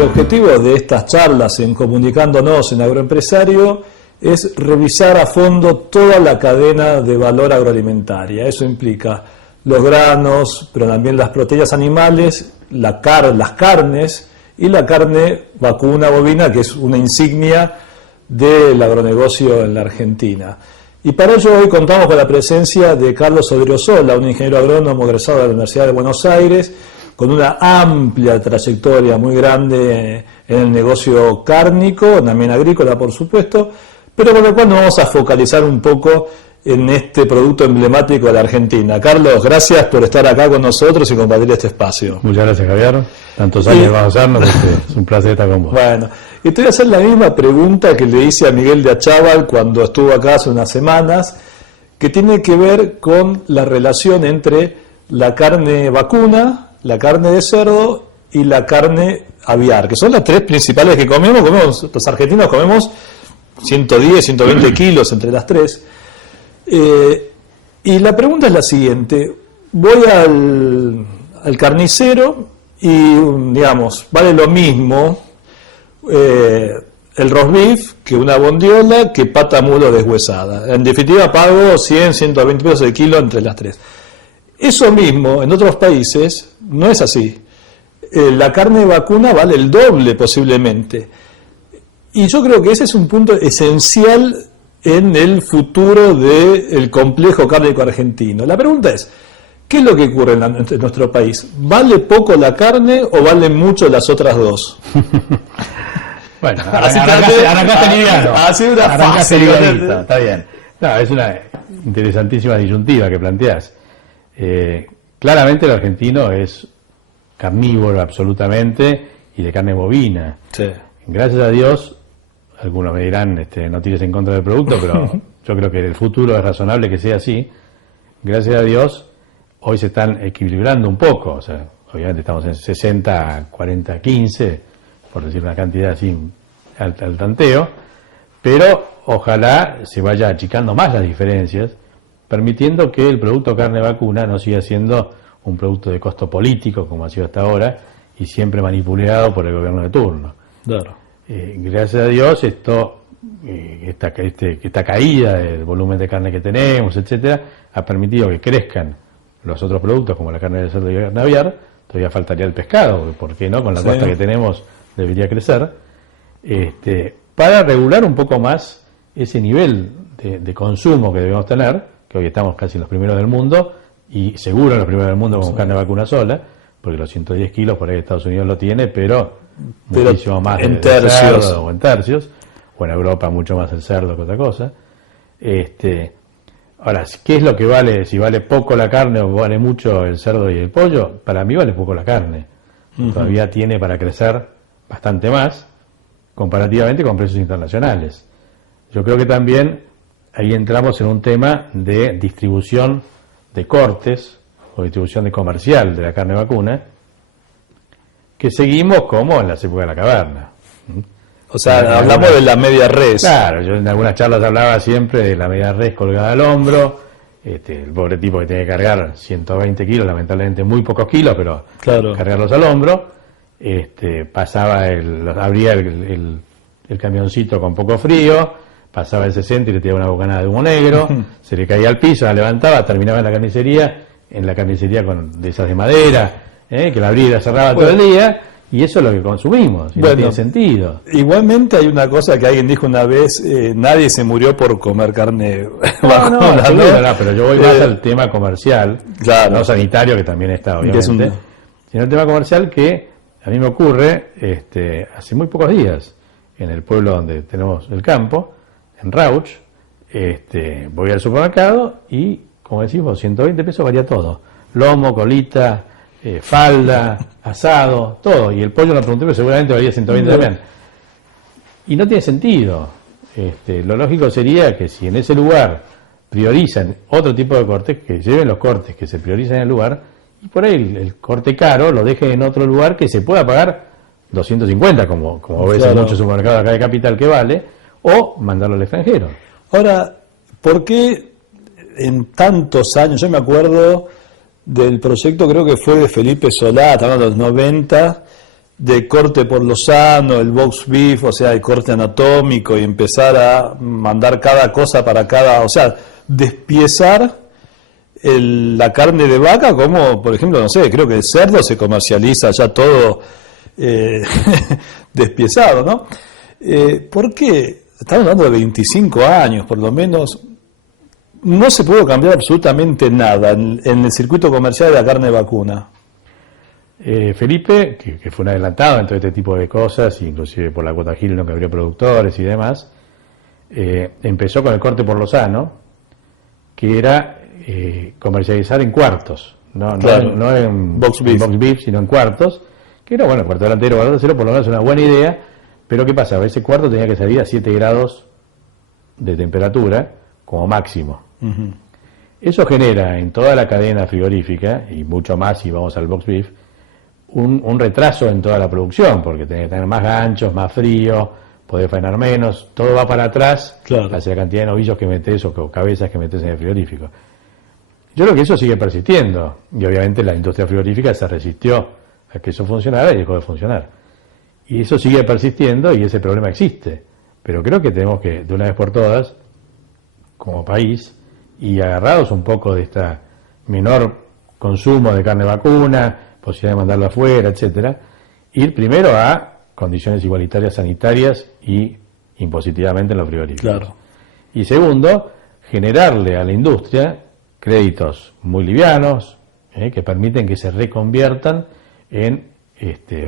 el objetivo de estas charlas en Comunicándonos en Agroempresario es revisar a fondo toda la cadena de valor agroalimentaria. Eso implica los granos, pero también las proteínas animales, las carnes y la carne vacuna bovina, que es una insignia del agronegocio en la Argentina. Y para ello hoy contamos con la presencia de Carlos Odriozola, un ingeniero agrónomo egresado de la Universidad de Buenos Aires, con una amplia trayectoria muy grande en el negocio cárnico, también agrícola por supuesto, pero con lo cual nos vamos a focalizar un poco en este producto emblemático de la Argentina. Carlos, gracias por estar acá con nosotros y compartir este espacio. Muchas gracias, Javier. Tantos años vamos a darnos, es un placer estar con vos. Bueno, y te voy a hacer la misma pregunta que le hice a Miguel de Achával cuando estuvo acá hace unas semanas, que tiene que ver con la relación entre la carne vacuna, la carne de cerdo y la carne aviar, que son las tres principales que comemos. Los argentinos comemos 110, 120 kilos entre las tres. Y la pregunta es la siguiente: voy al carnicero y, digamos, vale lo mismo el roast beef que una bondiola que pata mulo deshuesada. En definitiva pago 100, 120 pesos el kilo entre las tres. Eso mismo en otros países no es así. La carne vacuna vale el doble posiblemente. Y yo creo que ese es un punto esencial en el futuro del complejo cárnico argentino. La pregunta es, ¿qué es lo que ocurre en nuestro país? ¿Vale poco la carne o valen mucho las otras dos? Bueno, arrancaste liviano. Así una arrancaste livianito, está bien. No, es una interesantísima disyuntiva que planteás. Claramente el argentino es carnívoro absolutamente y de carne bovina. Sí. Gracias a Dios, algunos me dirán, no tires en contra del producto, pero yo creo que en el futuro es razonable que sea así. Gracias a Dios, hoy se están equilibrando un poco. O sea, obviamente estamos en 60, 40, 15, por decir una cantidad así al tanteo, pero ojalá se vaya achicando más las diferencias, permitiendo que el producto carne vacuna no siga siendo un producto de costo político, como ha sido hasta ahora, y siempre manipulado por el gobierno de turno. Claro. Gracias a Dios, esta caída del volumen de carne que tenemos, etcétera, ha permitido que crezcan los otros productos, como la carne de cerdo y la carne aviar. Todavía faltaría el pescado, ¿por qué no? Con la costa que tenemos debería crecer, para regular un poco más ese nivel de consumo que debemos tener, que hoy estamos casi en los primeros del mundo, y seguro en los primeros del mundo con carne vacuna sola, porque los 110 kilos por ahí Estados Unidos lo tiene, pero muchísimo más en tercios. Cerdo, o en tercios, o en Europa mucho más el cerdo que otra cosa. Ahora, ¿qué es lo que vale? Si vale poco la carne o vale mucho el cerdo y el pollo, para mí vale poco la carne. Todavía tiene para crecer bastante más, comparativamente con precios internacionales. Yo creo que también ahí entramos en un tema de distribución de cortes o distribución de comercial de la carne vacuna, que seguimos como en las épocas de la caverna. O sea, hablamos de la media res. Claro, yo en algunas charlas hablaba siempre de la media res colgada al hombro, el pobre tipo que tiene que cargar 120 kilos, lamentablemente muy pocos kilos, pero claro, cargarlos al hombro, pasaba abría el camioncito con poco frío, pasaba el 60 y le tiraba una bocanada de humo negro, se le caía al piso, la levantaba, terminaba en la carnicería de esas de madera, que la abría y la cerraba todo el día, y eso es lo que consumimos, y no tiene sentido. Igualmente hay una cosa que alguien dijo una vez, nadie se murió por comer carne vacuna. No, pero yo voy más al tema comercial, claro, no sanitario, que también está, obviamente, sino el tema comercial que a mí me ocurre hace muy pocos días, en el pueblo donde tenemos el campo, en Rauch, voy al supermercado y, como decimos, 120 pesos varía todo. Lomo, colita, falda, asado, todo. Y el pollo lo pregunté, pero seguramente valía 120 también. Y no tiene sentido. Lo lógico sería que si en ese lugar priorizan otro tipo de cortes, que lleven los cortes que se priorizan en el lugar, y por ahí el corte caro lo dejen en otro lugar que se pueda pagar 250, como ves en muchos supermercados acá de Capital que vale, o mandarlo al extranjero. Ahora, ¿por qué en tantos años? Yo me acuerdo del proyecto, creo que fue de Felipe Solá, estamos en los 90, de corte por lo sano, el box beef, o sea, el corte anatómico, y empezar a mandar cada cosa para cada, o sea, despiezar la carne de vaca, como por ejemplo, no sé, creo que el cerdo se comercializa ya todo despiezado, ¿no? ¿Por qué? Estamos hablando de 25 años, por lo menos. No se pudo cambiar absolutamente nada en el circuito comercial de la carne vacuna. Felipe, que fue un adelantado en todo este tipo de cosas, inclusive por la cuota Gilno que abrió productores y demás, empezó con el corte por lo sano, que era comercializar en cuartos, no en box beef, sino en cuartos, que era, bueno, el cuarto delantero, valor cero, por lo menos una buena idea, pero ¿qué pasaba? Ese cuarto tenía que salir a 7 grados de temperatura como máximo. Uh-huh. Eso genera en toda la cadena frigorífica, y mucho más si vamos al box beef, un retraso en toda la producción, porque tenés que tener más ganchos, más frío, poder faenar menos, todo va para atrás, claro, hacia la cantidad de novillos que metés o cabezas que metés en el frigorífico. Yo creo que eso sigue persistiendo, y obviamente la industria frigorífica se resistió a que eso funcionara y dejó de funcionar. Y eso sigue persistiendo y ese problema existe. Pero creo que tenemos que, de una vez por todas, como país, y agarrados un poco de esta menor consumo de carne vacuna, posibilidad de mandarla afuera, etcétera, ir primero a condiciones igualitarias sanitarias y impositivamente en los frigoríficos. Claro. Y segundo, generarle a la industria créditos muy livianos, que permiten que se reconviertan en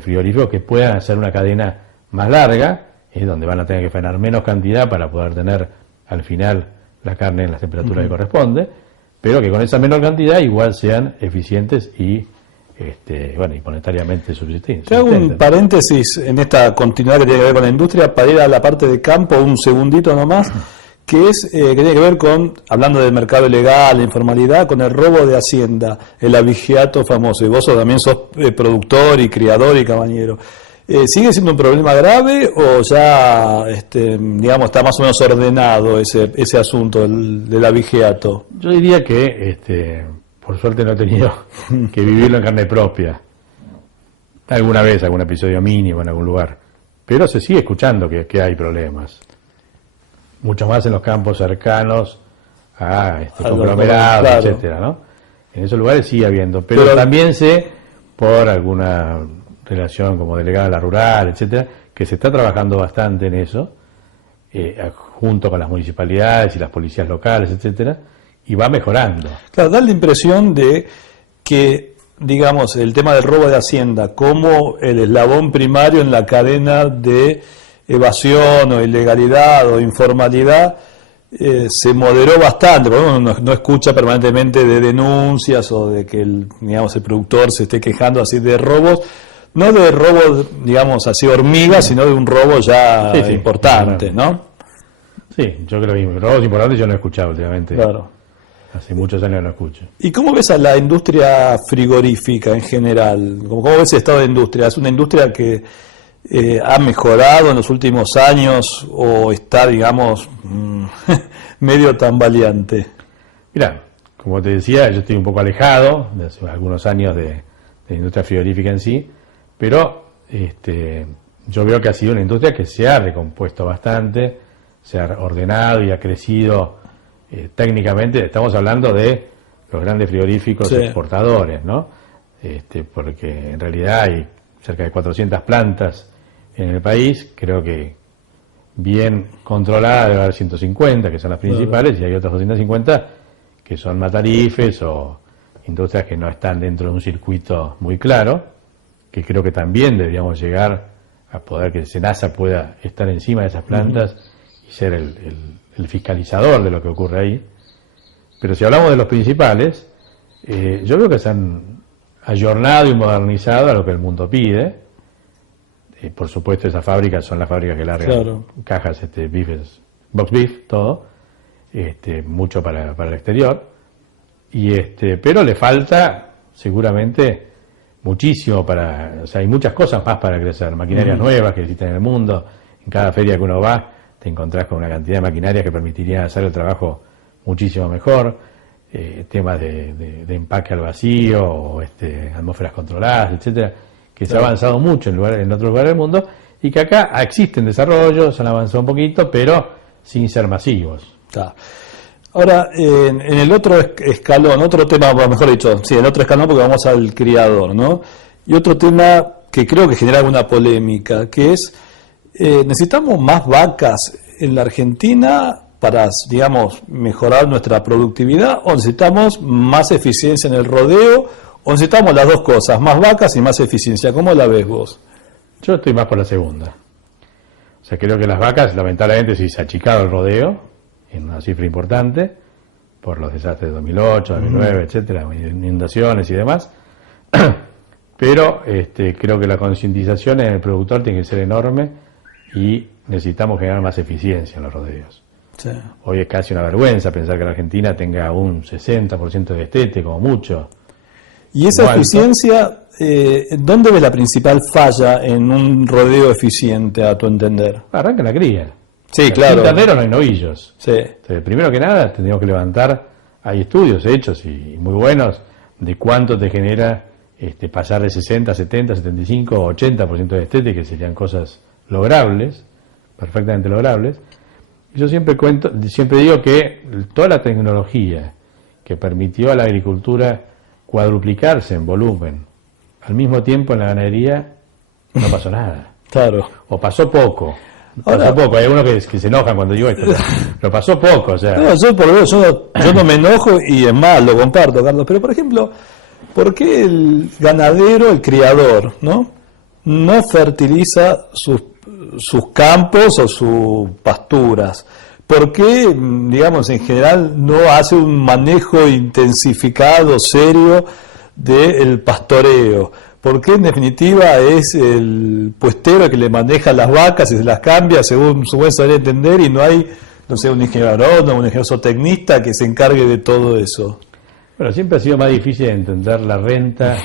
frigoríficos que puedan hacer una cadena más larga, donde van a tener que faenar menos cantidad para poder tener al final la carne en las temperaturas que corresponde, pero que con esa menor cantidad igual sean eficientes y y monetariamente subsistentes. Te hago un paréntesis en esta continuidad que tiene que ver con la industria para ir a la parte de campo un segundito nomás, que es que tiene que ver con, hablando del mercado ilegal, la informalidad, con el robo de hacienda, el abigeato famoso. Y vos también sos productor y criador y cabañero. ¿Sigue siendo un problema grave o ya, digamos, está más o menos ordenado ese asunto del abigeato? Yo diría que, por suerte no he tenido que vivirlo en carne propia. Alguna vez, algún episodio mínimo en algún lugar. Pero se sigue escuchando que hay problemas. Mucho más en los campos cercanos a conglomerados, claro, etcétera, ¿no? En esos lugares sigue habiendo. Pero también sé, por alguna relación como delegada a la rural, etcétera, que se está trabajando bastante en eso, junto con las municipalidades y las policías locales, etcétera, y va mejorando. Claro, da la impresión de que, digamos, el tema del robo de hacienda como el eslabón primario en la cadena de evasión o ilegalidad o informalidad se moderó bastante, porque uno no escucha permanentemente de denuncias o de que el productor se esté quejando así de robos, no de robos, digamos, así hormigas, sino de un robo ya importante, ¿no? Sí, yo creo que robos importantes yo no he escuchado últimamente. Claro. Hace muchos años no escucho. ¿Y cómo ves a la industria frigorífica en general? ¿Cómo ves el estado de industria? ¿Es una industria que ha mejorado en los últimos años o está, digamos, medio tambaleante? Mira, como te decía, yo estoy un poco alejado de hace algunos años de la industria frigorífica en sí, pero yo veo que ha sido una industria que se ha recompuesto bastante, se ha ordenado y ha crecido técnicamente. Estamos hablando de los grandes frigoríficos exportadores, ¿no? Porque en realidad hay cerca de 400 plantas en el país, creo que bien controladas debe haber 150, que son las principales, y hay otras 250 que son matarifes o industrias que no están dentro de un circuito muy claro, que creo que también deberíamos llegar a poder que SENASA pueda estar encima de esas plantas y ser el fiscalizador de lo que ocurre ahí. Pero si hablamos de los principales, yo creo que se han ayornado y modernizado a lo que el mundo pide. Por supuesto, esas fábricas son las fábricas que largan cajas, bifes, box beef, todo, mucho para el exterior. Pero le falta seguramente muchísimo o sea, hay muchas cosas más para crecer, maquinarias nuevas que existen en el mundo. En cada feria que uno va te encontrás con una cantidad de maquinarias que permitirían hacer el trabajo muchísimo mejor, temas de empaque al vacío, o atmósferas controladas, etcétera, que se ha avanzado mucho en otros lugares del mundo, y que acá existen desarrollos, han avanzado un poquito, pero sin ser masivos. Está. Ahora, en el otro escalón, otro tema, mejor dicho, sí, el otro escalón porque vamos al criador, ¿no? Y otro tema que creo que genera alguna polémica, que es, ¿necesitamos más vacas en la Argentina para, digamos, mejorar nuestra productividad, o necesitamos más eficiencia en el rodeo, o necesitamos las dos cosas, más vacas y más eficiencia? ¿Cómo la ves vos? Yo estoy más por la segunda. O sea, creo que las vacas, lamentablemente, sí se ha achicado el rodeo, en una cifra importante, por los desastres de 2008, 2009, etcétera, inundaciones y demás. Pero creo que la concientización en el productor tiene que ser enorme y necesitamos generar más eficiencia en los rodeos. Sí. Hoy es casi una vergüenza pensar que la Argentina tenga un 60% de destete, como mucho. ¿Y esa eficiencia, dónde ves la principal falla en un rodeo eficiente, a tu entender? Arranca la cría. Sí, claro. Sin ternero no hay novillos. Sí. Entonces, primero que nada, tendríamos que levantar, hay estudios hechos y muy buenos, de cuánto te genera pasar de 60, 70, 75 o 80% de destete, que serían cosas logrables, perfectamente logrables. Yo siempre digo que toda la tecnología que permitió a la agricultura cuadruplicarse en volumen, al mismo tiempo en la ganadería, no pasó nada. Claro. O pasó poco. Pasó poco. Hay algunos que se enojan cuando digo esto. Pero pasó poco, o sea. No, yo no me enojo y es más, lo comparto, Carlos. Pero, por ejemplo, ¿por qué el ganadero, el criador, no fertiliza sus campos o sus pasturas? ¿Por qué, digamos, en general no hace un manejo intensificado, serio, del pastoreo? ¿Por qué, en definitiva, es el puestero que le maneja las vacas y se las cambia según su buen saber entender, y no hay, no sé, un ingeniero agrónomo, un ingeniero zootecnista que se encargue de todo eso? Bueno, siempre ha sido más difícil entender la renta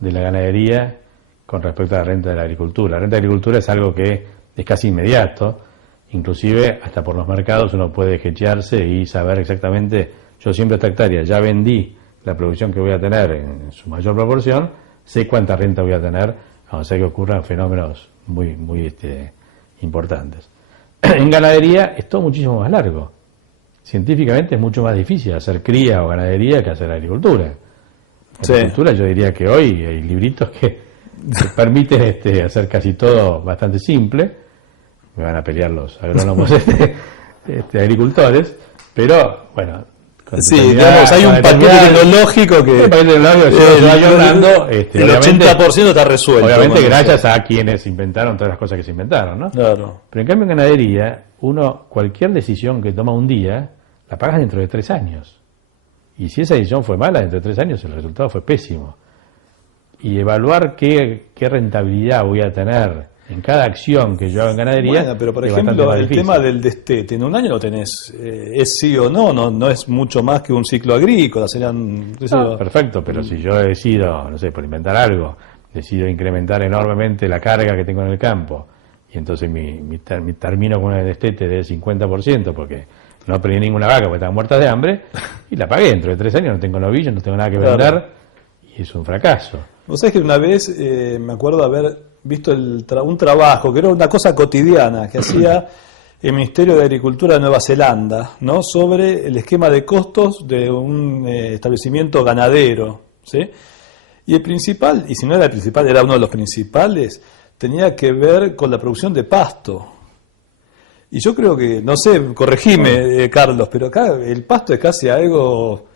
de la ganadería con respecto a la renta de la agricultura. La renta de la agricultura es algo que es casi inmediato, inclusive hasta por los mercados uno puede hedgearse y saber exactamente, yo siempre esta hectárea ya vendí la producción que voy a tener en su mayor proporción, sé cuánta renta voy a tener, a no ser que ocurran fenómenos muy importantes. En ganadería es todo muchísimo más largo. Científicamente es mucho más difícil hacer cría o ganadería que hacer agricultura. En agricultura yo diría que hoy hay libritos que permiten hacer casi todo bastante simple. Me van a pelear los agrónomos agricultores, pero bueno. Sí, digamos, hay un paquete tecnológico que el el 80% está resuelto. Obviamente gracias a quienes inventaron todas las cosas que se inventaron, ¿no? Claro. Pero en cambio en ganadería, cualquier decisión que toma un día, la pagas dentro de 3 años. Y si esa decisión fue mala, dentro de 3 años el resultado fue pésimo. Y evaluar qué rentabilidad voy a tener en cada acción que yo haga en ganadería. Bueno, pero por ejemplo, el tema del destete, en un año lo tenés, es sí o no es mucho más que un ciclo agrícola, serán... Perfecto, pero si yo decido, no sé, por inventar algo, decido incrementar enormemente la carga que tengo en el campo, y entonces termino con un destete del 50%, porque no perdí ninguna vaca porque estaban muertas de hambre, y la pagué dentro de 3 años, no tengo novillos, no tengo nada que vender, y es un fracaso. Vos sabés que una vez me acuerdo haber visto un trabajo, que era una cosa cotidiana, que hacía el Ministerio de Agricultura de Nueva Zelanda, ¿no?, sobre el esquema de costos de un establecimiento ganadero, ¿sí? Y el principal, y si no era el principal, era uno de los principales, tenía que ver con la producción de pasto. Y yo creo que, no sé, corregime, Carlos, pero acá el pasto es casi algo...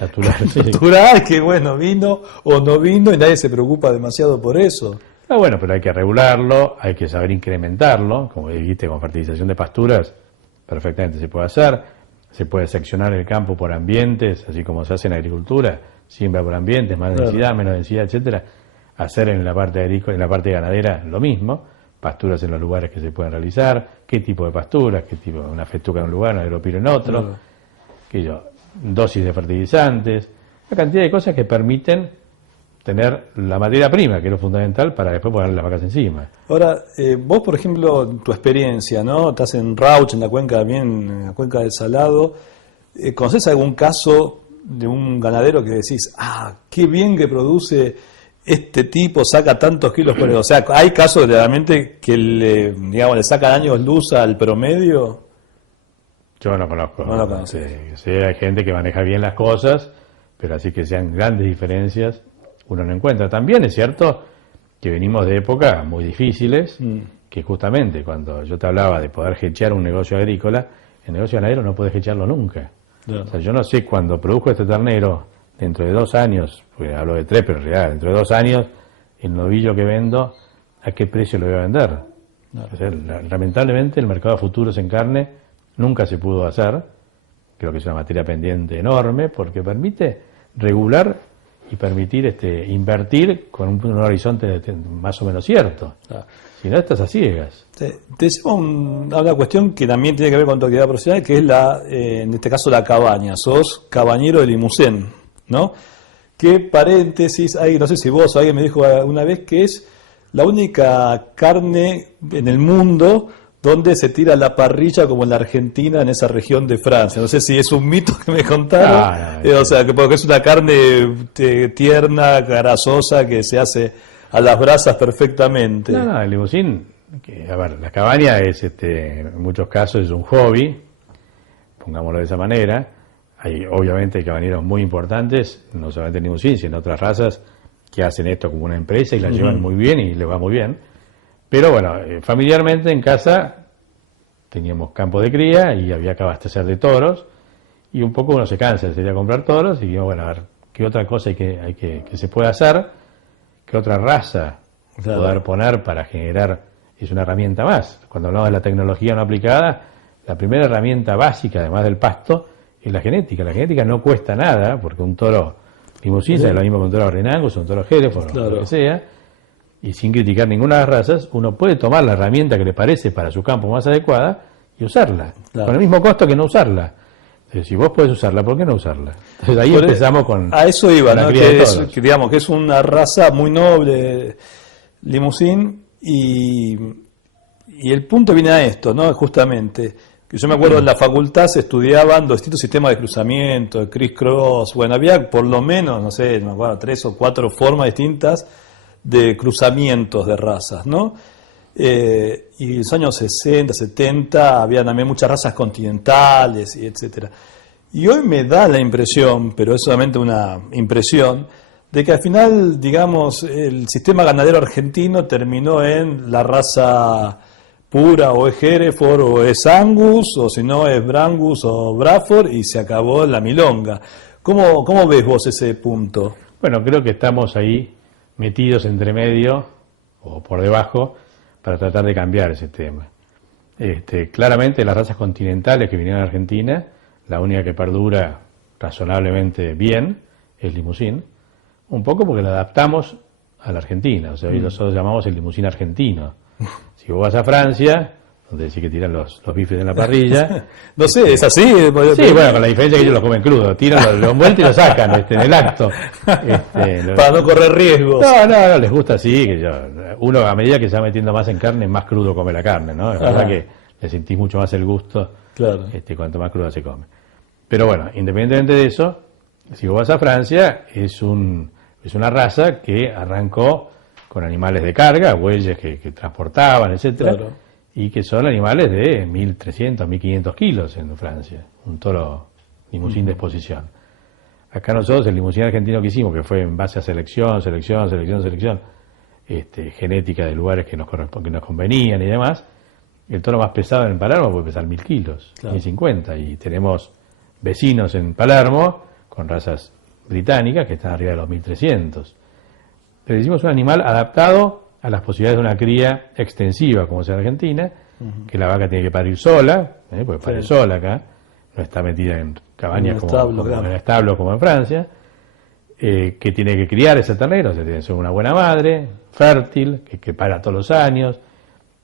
natural, que bueno, vino o no vino y nadie se preocupa demasiado por eso. Bueno, pero hay que regularlo, hay que saber incrementarlo, como dijiste, con fertilización de pasturas, perfectamente se puede hacer, se puede seccionar el campo por ambientes, así como se hace en agricultura, siembra por ambientes, más densidad, menos densidad, etcétera. Hacer en la parte agrícola, en la parte ganadera, lo mismo, pasturas en los lugares que se pueden realizar, qué tipo de pasturas, qué tipo, una festuca en un lugar, un agropiro en otro, dosis de fertilizantes, una cantidad de cosas que permiten tener la materia prima, que es lo fundamental, para después poner las vacas encima. Ahora, vos, por ejemplo, en tu experiencia, ¿no? Estás en Rauch, en la cuenca también, en la cuenca del Salado. ¿Conocés algún caso de un ganadero que decís, qué bien que produce este tipo saca tantos kilos por... O sea, ¿hay casos realmente que le sacan años luz al promedio? Yo no conozco. No lo conozco. Sí, hay gente que maneja bien las cosas, pero así que sean grandes diferencias, uno no encuentra. También es cierto que venimos de épocas muy difíciles, que justamente cuando yo te hablaba de poder hedgear un negocio agrícola, el negocio ganadero no puedes hedgearlo nunca. O sea, yo no sé cuando produzco este ternero, dentro de 2 años, porque hablo de 3, pero en realidad dentro de 2 años, el novillo que vendo, ¿a qué precio lo voy a vender? O sea, lamentablemente el mercado de futuros en carne nunca se pudo hacer. Creo que es una materia pendiente enorme porque permite regular y permitir invertir con un horizonte más o menos cierto. Si no, estás a ciegas. Te decimos una cuestión que también tiene que ver con tu actividad profesional, que es en este caso la cabaña. Sos cabañero de Limousin, ¿no? Que paréntesis, no sé si vos o alguien me dijo una vez que es la única carne en el mundo donde se tira la parrilla como en la Argentina, en esa región de Francia. No sé si es un mito que me contaron, o sea, porque es una carne tierna, grasosa, que se hace a las brasas perfectamente. No, el Limousin, a ver, la cabaña es, en muchos casos es un hobby, pongámoslo de esa manera. Hay obviamente cabañeros muy importantes, no solamente en Limousin, sino en otras razas que hacen esto como una empresa y la llevan muy bien y les va muy bien. Pero bueno, familiarmente en casa teníamos campo de cría y había que abastecer de toros y un poco uno se cansa de salir a comprar toros y digo, bueno, a ver, ¿qué otra cosa hay que se puede hacer? ¿Qué otra raza poder poner para generar? Es una herramienta más. Cuando hablamos de la tecnología no aplicada, la primera herramienta básica, además del pasto, es la genética. La genética no cuesta nada, porque un toro Limousin es lo mismo que un toro Renangus, un toro Hereford, lo que sea, y sin criticar ninguna de las razas, uno puede tomar la herramienta que le parece para su campo más adecuada y usarla, con el mismo costo que no usarla. Entonces, si vos podés usarla, ¿por qué no usarla? Entonces ahí empezamos con... A eso iba, ¿no? Que digamos que es una raza muy noble, Limousin, y el punto viene a esto, ¿no? Justamente, que yo me acuerdo en la facultad se estudiaban los distintos sistemas de cruzamiento, de criss-cross, bueno, había por lo menos, no sé, no me acuerdo, 3 o 4 formas distintas de cruzamientos de razas, ¿no? Y en los años 60, 70 había también muchas razas continentales, y etcétera. Y hoy me da la impresión, pero es solamente una impresión, de que al final, digamos, el sistema ganadero argentino terminó en la raza pura, o es Hereford, o es Angus, o si no es Brangus o Braford, y se acabó la milonga. ¿Cómo ves vos ese punto? Bueno, creo que estamos ahí metidos entre medio, o por debajo, para tratar de cambiar ese tema. Claramente las razas continentales que vinieron a Argentina, la única que perdura razonablemente bien es Limousin, un poco porque la adaptamos a la Argentina, o sea, hoy nosotros llamamos el Limousin argentino. Si vos vas a Francia, donde decís que tiran los bifes en la parrilla... No sé, ¿es así? Sí, bueno, con la diferencia que ellos los comen crudos, tiran los envueltos y los sacan en el acto. Para no correr riesgos. No, les gusta así, uno a medida que se va metiendo más en carne, más crudo come la carne, ¿no? Es verdad que le sentís mucho más el gusto cuanto más cruda se come. Pero bueno, independientemente de eso, si vos vas a Francia, es una raza que arrancó con animales de carga, bueyes que transportaban, etcétera, y que son animales de 1.300, 1.500 kilos en Francia, un toro Limousin de exposición. Acá nosotros el Limousin argentino que hicimos, que fue en base a selección, genética de lugares que nos convenían y demás, el toro más pesado en Palermo puede pesar 1.000 kilos, 1.050, y tenemos vecinos en Palermo con razas británicas que están arriba de los 1.300. Pero hicimos un animal adaptado a las posibilidades de una cría extensiva, como es en Argentina, que la vaca tiene que parir sola, porque parir sola acá, no está metida en cabañas como en establos como en Francia, que tiene que criar ese ternero, o sea, tiene que ser una buena madre, fértil, que para todos los años,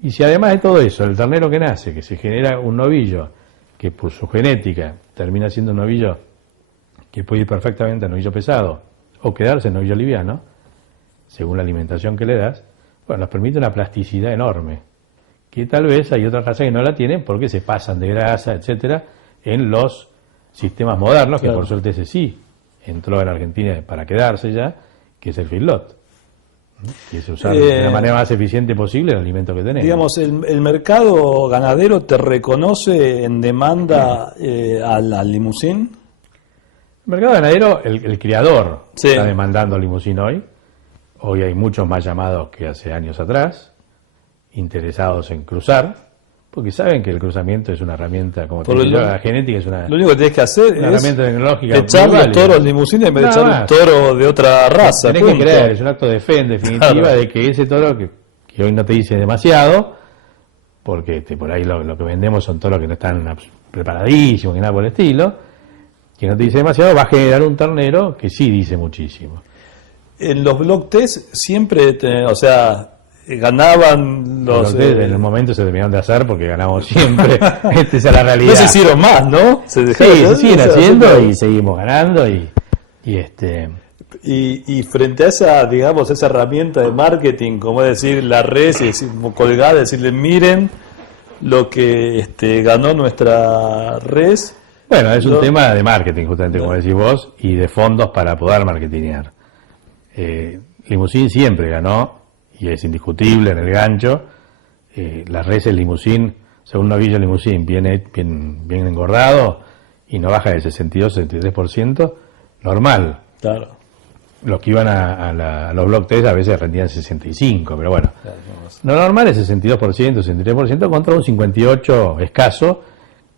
y si además de todo eso, el ternero que nace, que se genera un novillo, que por su genética termina siendo un novillo que puede ir perfectamente a novillo pesado, o quedarse en novillo liviano, según la alimentación que le das, bueno, nos permite una plasticidad enorme, que tal vez hay otras razas que no la tienen porque se pasan de grasa, etcétera, en los sistemas modernos, que por suerte ese sí entró en Argentina para quedarse ya, que es el feedlot. Y es usar de la manera más eficiente posible el alimento que tenemos. Digamos, el mercado ganadero te reconoce en demanda al limusín. El mercado ganadero, el criador Sí. está demandando limusín hoy. Hoy hay muchos más llamados que hace años atrás, interesados en cruzar, porque saben que el cruzamiento es una herramienta, como te digo, la genética es una Lo único que tienes que hacer es herramienta tecnológica. echar los toros limusines en vez de echar un toro de otra raza. Tenés que creer, es un acto de fe, en definitiva, claro, de que ese toro, que hoy no te dice demasiado, porque por ahí lo que vendemos son toros que no están preparadísimos, que nada por el estilo, que no te dice demasiado, va a generar un ternero que sí dice muchísimo. En los block test siempre, ganaban los... En el momento se terminaron de hacer porque ganamos siempre. Esa es la realidad. No se hicieron más, ¿no? Se siguen haciendo y seguimos ganando y frente a esa, digamos, esa herramienta de marketing, como es decir, la red, colgada, decirle, miren lo que ganó nuestra red. Bueno, es un tema de marketing, justamente, como decís vos, y de fondos para poder marketingear. Limusín siempre ganó, y es indiscutible en el gancho. Las reses limusín, según un novillo limusín, bien engordado y no baja de 62-63%, normal. Claro. Los que iban a los block test a veces rendían 65%, pero bueno. Claro, lo normal es 62%, 63% contra un 58% escaso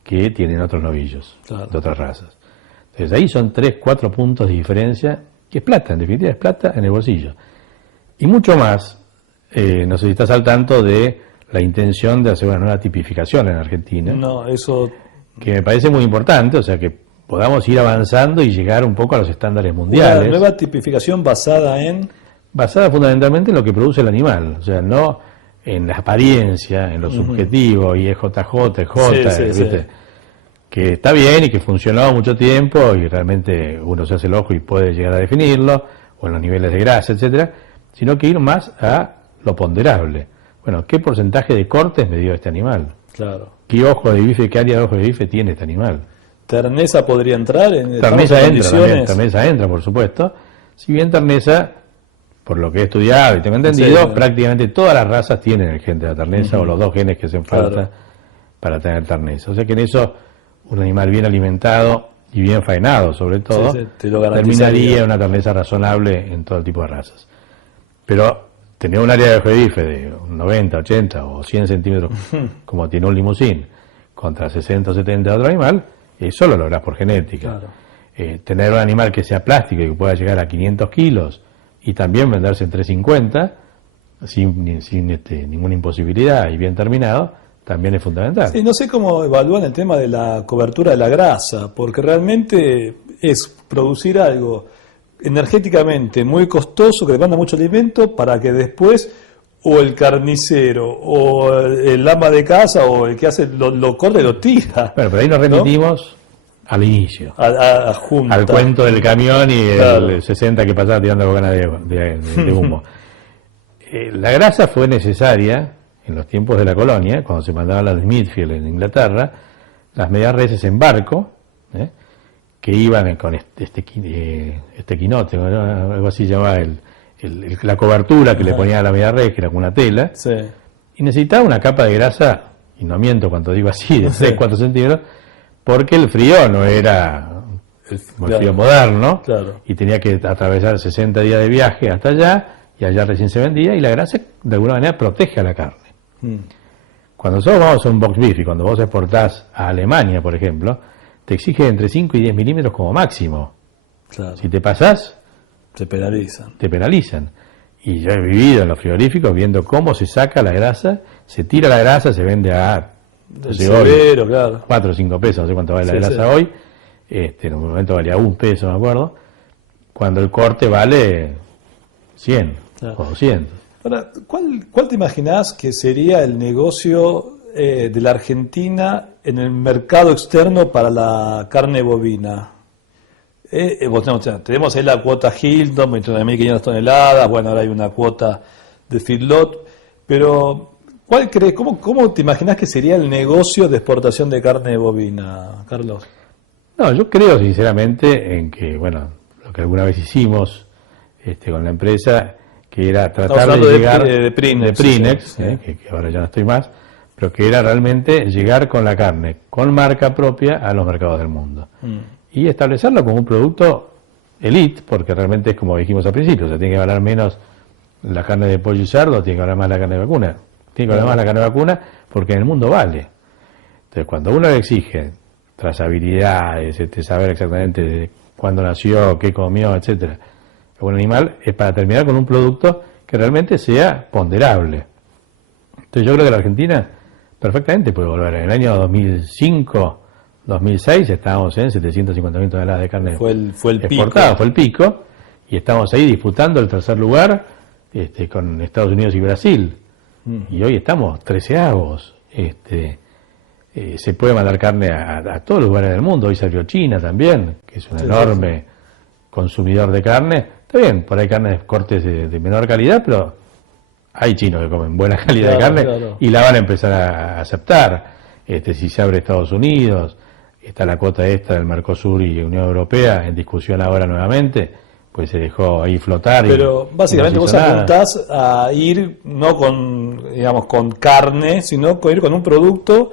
que tienen otros novillos, claro, de otras razas. Entonces ahí son 3-4 puntos de diferencia, que es plata, en definitiva es plata en el bolsillo. Y mucho más, no sé si estás al tanto de la intención de hacer una nueva tipificación en Argentina. No, eso... Que me parece muy importante, o sea, que podamos ir avanzando y llegar un poco a los estándares mundiales. Una nueva tipificación basada en... Basada fundamentalmente en lo que produce el animal, o sea, no en la apariencia, en lo subjetivo, y JJ, ¿viste? Que está bien y que funcionó mucho tiempo y realmente uno se hace el ojo y puede llegar a definirlo, o en los niveles de grasa, etcétera, sino que ir más a lo ponderable. Bueno, ¿qué porcentaje de cortes me dio este animal? Claro. ¿Qué ojo de bife, qué área de ojo de bife tiene este animal? ¿Terneza podría entrar en Terneza entra también, Terneza entra, por supuesto. Si bien Terneza, por lo que he estudiado y tengo entendido, prácticamente todas las razas tienen el gen de la terneza, o los dos genes que hacen falta para tener terneza. O sea que en eso, un animal bien alimentado y bien faenado, sobre todo, terminaría una terneza razonable en todo tipo de razas. Pero tener un área de ojo de bife de 90, 80 o 100 centímetros, como tiene un limusín, contra 60 o 70 de otro animal, eso lo lográs por genética. Claro. Tener un animal que sea plástico y que pueda llegar a 500 kilos y también venderse en 350, sin ninguna imposibilidad y bien terminado, también es fundamental. Sí, no sé cómo evalúan el tema de la cobertura de la grasa, porque realmente es producir algo energéticamente muy costoso, que demanda mucho alimento, para que después o el carnicero o el ama de casa o el que hace lo corta y lo tira. Bueno, pero ahí nos remitimos, ¿no?, al inicio, al cuento del camión y el 60 que pasaba tirando bocanas de humo. La grasa fue necesaria en los tiempos de la colonia, cuando se mandaban las de Smithfield en Inglaterra, las medias reses en barco, que iban con este quinote, ¿no?, algo así llamaba la cobertura que le ponía a la media res, que era con una tela, y necesitaba una capa de grasa, y no miento cuando digo así, de 3-4 centímetros, porque el frío no era el frío moderno, y tenía que atravesar 60 días de viaje hasta allá, y allá recién se vendía, y la grasa de alguna manera protege a la carne. Cuando nosotros vamos a un box beef y cuando vos exportás a Alemania, por ejemplo, te exige entre 5 y 10 milímetros como máximo. Claro. Si te pasás, te penalizan. Te penalizan. Y yo he vivido en los frigoríficos viendo cómo se saca la grasa, se tira la grasa, se vende a severo, claro, 4 o 5 pesos, no sé cuánto vale la grasa hoy. En un momento valía $1, me acuerdo. Cuando el corte vale 100 o 200. Ahora, ¿cuál te imaginás que sería el negocio de la Argentina en el mercado externo para la carne bovina? Tenemos ahí la cuota Hilton, 29.500 toneladas, bueno, ahora hay una cuota de feedlot, pero ¿cuál crees, cómo te imaginás que sería el negocio de exportación de carne bovina, Carlos? No, yo creo sinceramente en que, bueno, lo que alguna vez hicimos con la empresa, que era tratar de llegar de Prinex, sí. Que ahora ya no estoy más, pero que era realmente llegar con la carne, con marca propia, a los mercados del mundo. Y establecerlo como un producto elite, porque realmente es como dijimos al principio, o sea, tiene que valer menos la carne de pollo y cerdo, tiene que valer más la carne de vacuna. Tiene que valer más la carne de vacuna porque en el mundo vale. Entonces, cuando uno le exige trazabilidad, saber exactamente de cuándo nació, qué comió, etcétera, un animal, es para terminar con un producto que realmente sea ponderable. Entonces yo creo que la Argentina perfectamente puede volver. En el año 2005, 2006 estábamos en 750.000 toneladas de carne fue el exportada, pico. fue el pico, y estamos ahí disputando el tercer lugar con Estados Unidos y Brasil. Y hoy estamos 13avos. Se puede mandar carne a todos los lugares del mundo. Hoy salió China también, que es un enorme consumidor de carne. Está bien, por ahí carne de cortes de menor calidad, pero hay chinos que comen buena calidad de carne y la van a empezar a aceptar. Si se abre Estados Unidos, está la cuota esta del Mercosur y Unión Europea en discusión ahora nuevamente, pues se dejó ahí flotar. Pero básicamente vos apuntás a ir no con carne, sino con ir con un producto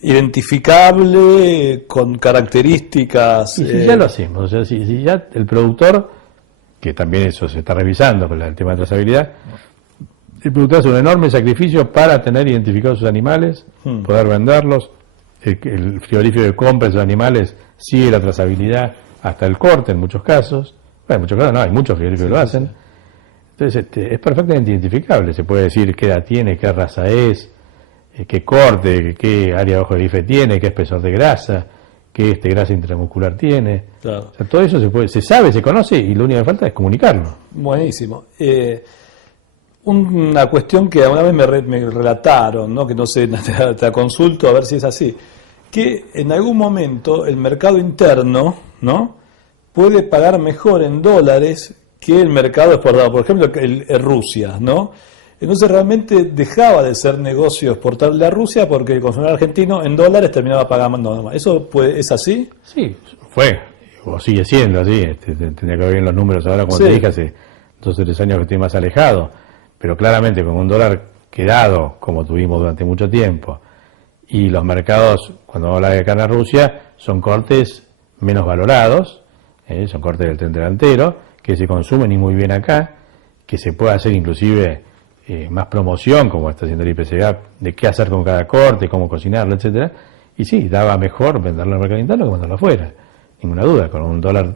identificable, con características. Y si ya lo hacemos, o sea, si ya el productor, que también eso se está revisando con el tema de trazabilidad, el productor hace un enorme sacrificio para tener identificados sus animales, poder venderlos, el frigorífico que compra esos animales sigue la trazabilidad hasta el corte en muchos casos. Bueno, en muchos casos no, hay muchos frigoríficos que lo hacen. Entonces es perfectamente identificable, se puede decir qué edad tiene, qué raza es, qué corte, qué área de ojo de bife tiene, qué espesor de grasa, qué grasa intramuscular tiene. Claro. O sea, todo eso se sabe, se conoce, y lo único que falta es comunicarlo. Buenísimo. Una cuestión que una vez me relataron, ¿no? Que no sé, te consulto a ver si es así, que en algún momento el mercado interno, ¿no?, puede pagar mejor en dólares que el mercado exportado, por ejemplo, Rusia, ¿no? Entonces realmente dejaba de ser negocio exportarle a Rusia porque el consumidor argentino en dólares terminaba pagando más. ¿Eso es así? Sí, fue, o sigue siendo así. Tendría que ver bien los números ahora, como te dije, hace 2 o 3 años que estoy más alejado, pero claramente con un dólar quedado, como tuvimos durante mucho tiempo, y los mercados, cuando habla de carne a Rusia, son cortes menos valorados, son cortes del tren delantero, que se consumen y muy bien acá, que se puede hacer inclusive más promoción, como está haciendo el IPCA, de qué hacer con cada corte, cómo cocinarlo, etcétera. Y sí, daba mejor venderlo al mercado interno que mandarlo afuera, ninguna duda, con un dólar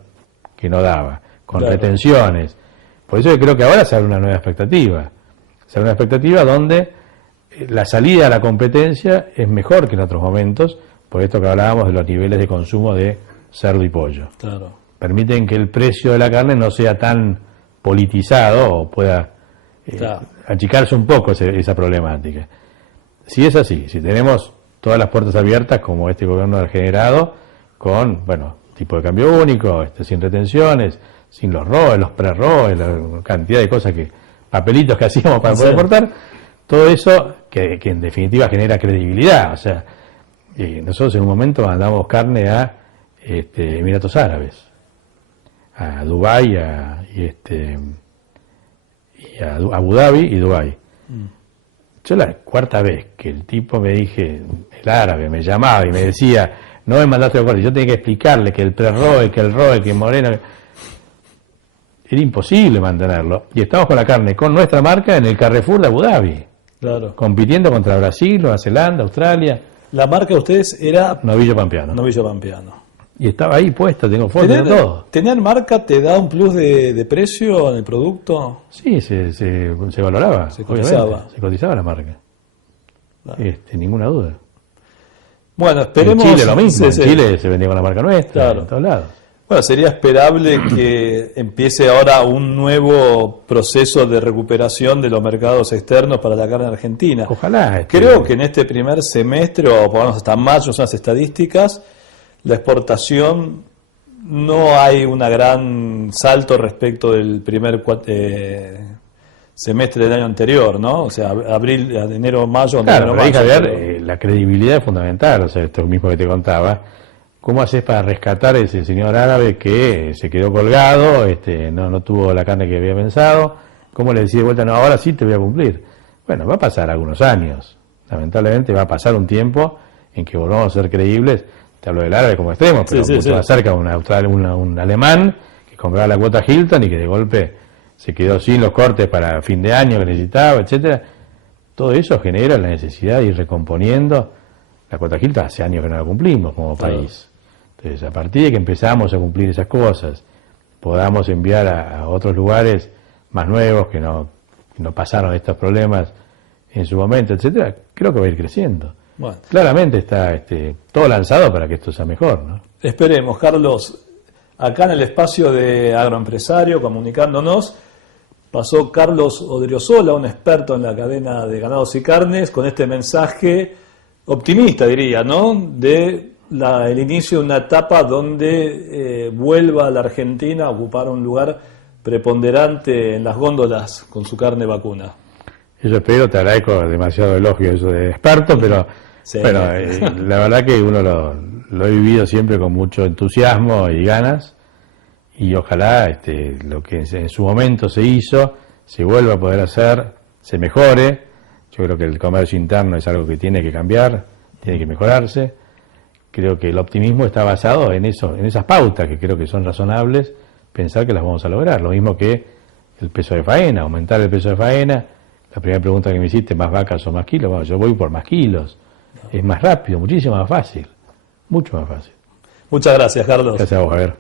que no daba, con retenciones. Por eso yo creo que ahora se abre una nueva expectativa. Se abre una expectativa donde la salida a la competencia es mejor que en otros momentos, por esto que hablábamos de los niveles de consumo de cerdo y pollo. Claro. Permiten que el precio de la carne no sea tan politizado o pueda achicarse un poco esa problemática. Si es así, si tenemos todas las puertas abiertas como este gobierno ha generado, con, tipo de cambio único, sin retenciones, sin los ROE, los pre-ROE, la cantidad de cosas papelitos que hacíamos para poder exportar, todo eso que en definitiva genera credibilidad. O sea, nosotros en un momento mandamos carne a Emiratos Árabes, a Dubái, y a Abu Dhabi y Dubái. Yo la 4ª vez que el tipo me dije, el árabe me llamaba y me decía, no me mandaste a corte, yo tenía que explicarle que el pre-ROE, que el ROE, que Moreno, era imposible mantenerlo. Y estamos con la carne, con nuestra marca, en el Carrefour de Abu Dhabi, compitiendo contra Brasil, Nueva Zelanda, Australia. La marca de ustedes era Novillo Pampeano. Novillo Pampeano. Y estaba ahí puesta, tengo fotos de todo. ¿Tener marca te da un plus de precio en el producto? Sí, se valoraba. Se cotizaba. Se cotizaba la marca. Ninguna duda. Bueno, esperemos. En Chile lo mismo. En Chile se vendía con la marca nuestra, en todos lados. Bueno, sería esperable que empiece ahora un nuevo proceso de recuperación de los mercados externos para la carne argentina. Ojalá. Creo que en este primer semestre, o por lo menos hasta mayo, son las estadísticas, la exportación no hay un gran salto respecto del primer semestre del año anterior, ¿no? O sea, abril, enero, mayo, claro, pero hay que ver, la credibilidad es fundamental. O sea, esto mismo que te contaba, ¿cómo haces para rescatar ese señor árabe que se quedó colgado, no tuvo la carne que había pensado, ¿cómo le decís de vuelta? No, ahora sí te voy a cumplir. Bueno, va a pasar algunos años. Lamentablemente va a pasar un tiempo en que volvamos a ser creíbles. Te hablo del árabe como extremo, pero mucho más cerca un alemán que compraba la cuota Hilton y que de golpe se quedó sin los cortes para fin de año que necesitaba, etcétera. Todo eso genera la necesidad de ir recomponiendo. La cuota Hilton hace años que no la cumplimos como país. Entonces, a partir de que empezamos a cumplir esas cosas, podamos enviar a otros lugares más nuevos que no pasaron estos problemas en su momento, etcétera, creo que va a ir creciendo. Bueno. Claramente está todo lanzado para que esto sea mejor, ¿no? Esperemos, Carlos. Acá en el espacio de Agroempresario, comunicándonos, pasó Carlos Odriozola, un experto en la cadena de ganados y carnes, con este mensaje optimista, diría, ¿no? De el inicio de una etapa donde vuelva la Argentina a ocupar un lugar preponderante en las góndolas con su carne vacuna. Yo espero, te agradezco demasiado elogio eso de experto, pero sí, bueno, la verdad que uno lo he vivido siempre con mucho entusiasmo y ganas, y ojalá lo que en su momento se hizo se vuelva a poder hacer, se mejore. Yo creo que el comercio interno es algo que tiene que cambiar, tiene que mejorarse. Creo que el optimismo está basado en esas pautas que creo que son razonables, pensar que las vamos a lograr. Lo mismo que el peso de faena, aumentar el peso de faena. La primera pregunta que me hiciste, ¿más vacas o más kilos? Bueno, yo voy por más kilos. Es más rápido, muchísimo más fácil. Mucho más fácil. Muchas gracias, Carlos. Gracias a vos, Javier.